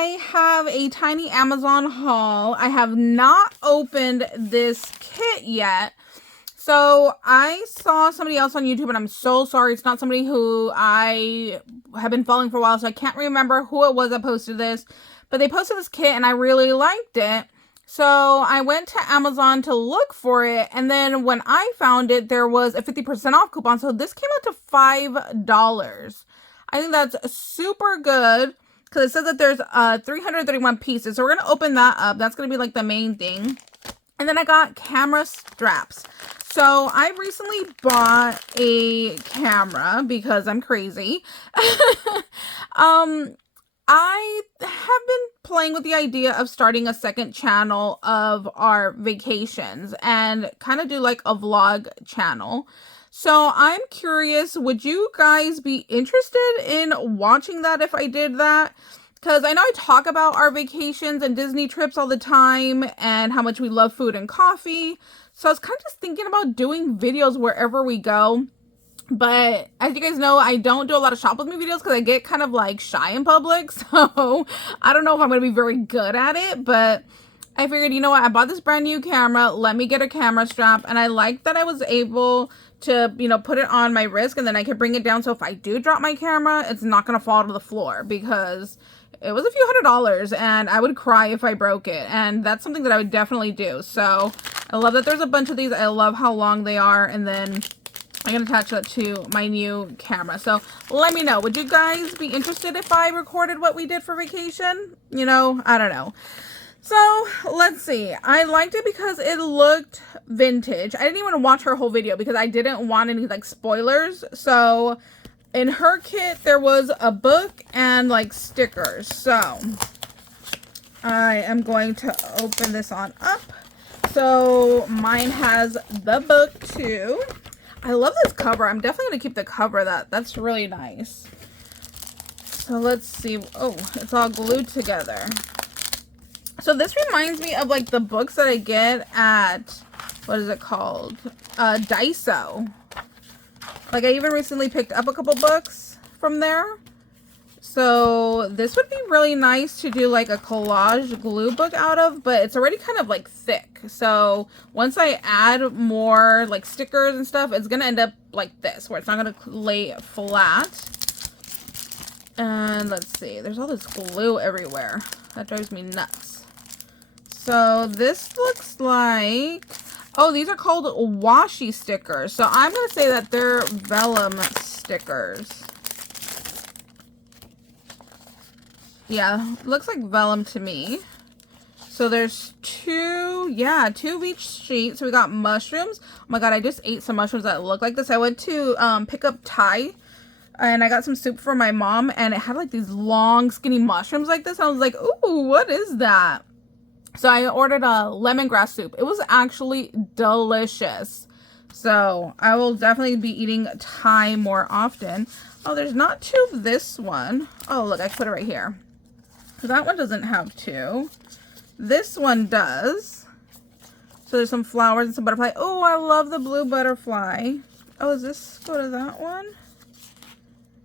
I have a tiny Amazon haul. I have not opened this kit yet. So I saw somebody else on YouTube, and I'm so sorry. It's not somebody who I have been following for a while, so I can't remember who it was that posted this. But they posted this kit, and I really liked it. So I went to Amazon to look for it, and then when I found it, there was a 50% off coupon. So this came out to $5. I think that's super good because it says that there's 331 pieces. So we're going to open that up. That's going to be like the main thing. And then I got camera straps. So I recently bought a camera because I'm crazy. I have been playing with the idea of starting a second channel of our vacations and kind of do like a vlog channel. So I'm curious, would you guys be interested in watching that if I did that? Because I know I talk about our vacations and Disney trips all the time and how much we love food and coffee. So I was kind of just thinking about doing videos wherever we go. But as you guys know, I don't do a lot of shop with me videos because I get kind of like shy in public. So I don't know if I'm going to be very good at it. But I figured, you know what? I bought this brand new camera. Let me get a camera strap. And I like that I was able to, you know, put it on my wrist and then I can bring it down. So if I do drop my camera, it's not going to fall to the floor because it was a few $100s and I would cry if I broke it. And that's something that I would definitely do. So I love that there's a bunch of these. I love how long they are. And then I'm going to attach that to my new camera. So let me know. Would you guys be interested if I recorded what we did for vacation? You know, I don't know. So let's see. I liked it because it looked vintage. I didn't even watch her whole video because I didn't want any like spoilers. So in her kit, there was a book and like stickers. So I am going to open this on up. So mine has the book too. I love this cover. I'm definitely going to keep the cover. That's really nice. So let's see. Oh, it's all glued together. So this reminds me of like the books that I get at, what is it called? Daiso. Like I even recently picked up a couple books from there. So this would be really nice to do like a collage glue book out of, but it's already kind of like thick. So once I add more like stickers and stuff, it's going to end up like this, where it's not going to lay flat. And let's see, there's all this glue everywhere. That drives me nuts. So this looks like, oh, these are called washi stickers. So I'm going to say that they're vellum stickers. Yeah, looks like vellum to me. So there's two of each sheet. So we got mushrooms. Oh my god, I just ate some mushrooms that look like this. I went to pick up Thai and I got some soup for my mom and it had like these long skinny mushrooms like this. I was like, ooh, what is that? So I ordered a lemongrass soup. It was actually delicious. So I will definitely be eating Thai more often. Oh, there's not two of this one. Oh, look, I put it right here. So that one doesn't have two. This one does. So there's some flowers and some butterfly. Oh, I love the blue butterfly. Oh, does this go to that one?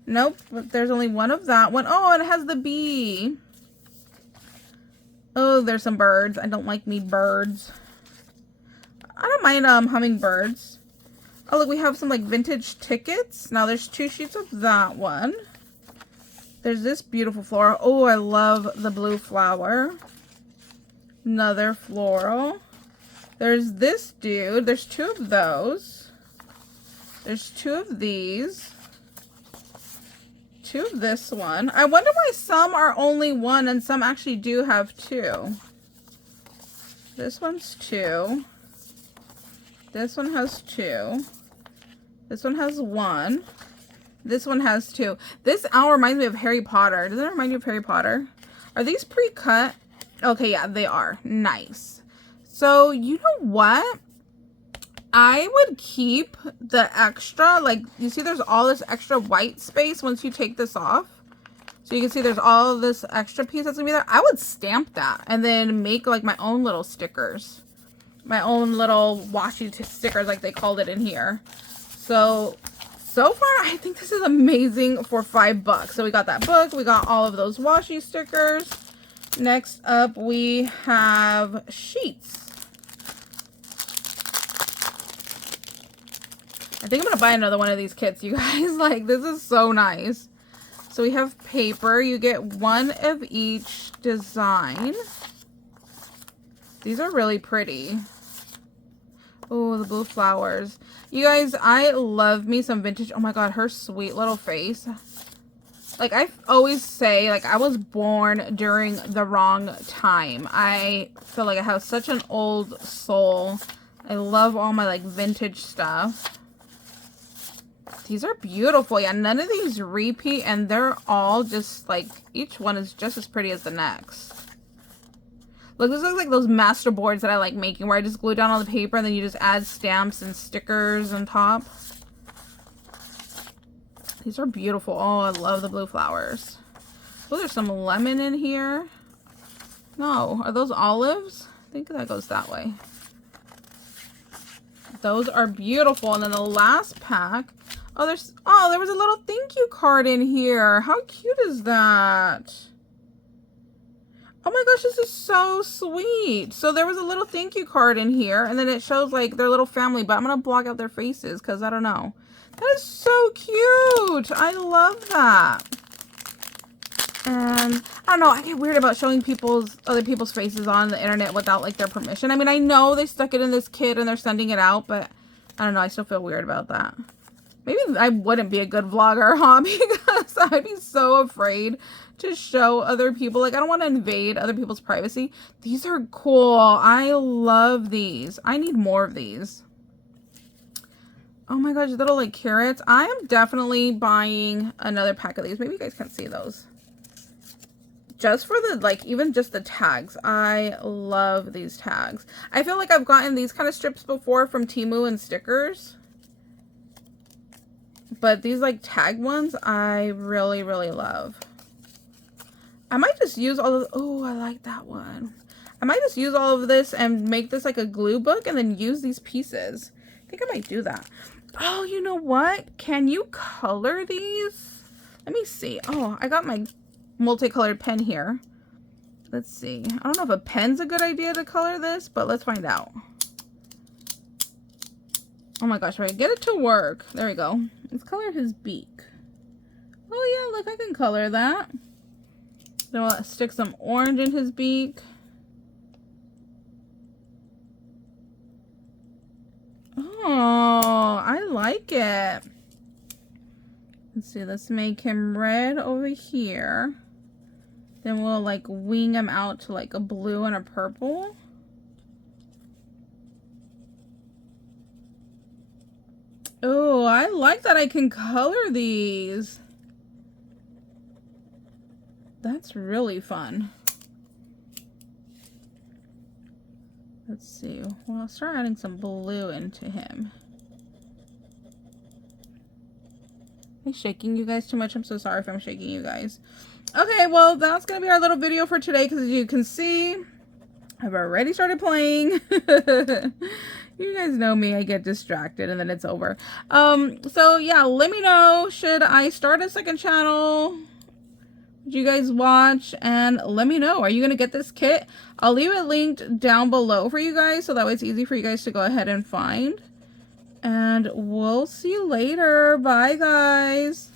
Nope, but there's only one of that one. Oh, it has the bee. Oh, there's some birds. I don't like me birds. I don't mind hummingbirds. Oh, look, we have some like vintage tickets. Now there's two sheets of that one. There's this beautiful floral. Oh, I love the blue flower. Another floral. There's this dude. There's two of those. There's two of these. Two of this one. I wonder why some are only one and some actually do have two. This one's two. This one has two. This one has one. This one has two. This owl reminds me of Harry Potter. Doesn't it remind you of Harry Potter? Are these pre-cut? Okay, yeah, they are. Nice. So, you know what? I would keep the extra, like, you see there's all this extra white space once you take this off. So you can see there's all this extra piece that's gonna be there. I would stamp that and then make like my own little stickers. My own little washi stickers like they called it in here. So far I think this is amazing for $5. So we got that book, we got all of those washi stickers. Next up, we have sheets. I think I'm gonna buy another one of these kits, you guys. Like, this is so nice. So we have paper. You get one of each design. These are really pretty. Oh, the blue flowers. You guys, I love me some vintage. Oh my god, her sweet little face. Like, I always say, like, I was born during the wrong time. I feel like I have such an old soul. I love all my, like, vintage stuff. These are beautiful. Yeah, none of these repeat, and they're all just, like, each one is just as pretty as the next. Look, this looks like those master boards that I like making, where I just glue down all the paper, and then you just add stamps and stickers on top. These are beautiful. Oh, I love the blue flowers. Oh, there's some lemon in here. No, are those olives? I think that goes that way. Those are beautiful. And then the last pack. Oh, there was a little thank you card in here. How cute is that? Oh my gosh, this is so sweet. So there was a little thank you card in here, and then it shows like their little family, but I'm gonna block out their faces because I don't know. That is so cute. I love that. And I don't know, I get weird about showing other people's faces on the internet without like their permission. I mean, I know they stuck it in this kit and they're sending it out, but I don't know, I still feel weird about that. Maybe I wouldn't be a good vlogger, huh? Because I'd be so afraid to show other people. Like, I don't want to invade other people's privacy. These are cool. I love these. I need more of these. Oh my gosh, little like carrots. I am definitely buying another pack of these. Maybe you guys can't see those. Just for the, like, even just the tags. I love these tags. I feel like I've gotten these kind of strips before from Temu and stickers. But these, like, tag ones, I really, really love. I might just use all of... Oh, I like that one. I might just use all of this and make this, like, a glue book and then use these pieces. I think I might do that. Oh, you know what? Can you color these? Let me see. Oh, I got my multicolored pen here. Let's see. I don't know if a pen's a good idea to color this, but let's find out. Oh my gosh, right, get it to work. There we go. Let's color his beak. Oh yeah, look, I can color that. Then we'll stick some orange in his beak. Oh, I like it. Let's see, let's make him red over here. Then we'll like wing him out to like a blue and a purple. Oh, I like that I can color these. That's really fun. Let's see. Well, I'll start adding some blue into him. Am I shaking you guys too much? I'm so sorry if I'm shaking you guys. Okay, well, that's going to be our little video for today because as you can see, I've already started playing. You guys know me, I get distracted and then it's over. So yeah, let me know, should I start a second channel? Would you guys watch? And let me know, are you gonna get this kit? I'll leave it linked down below for you guys so that way it's easy for you guys to go ahead and find. And we'll see you later. Bye guys.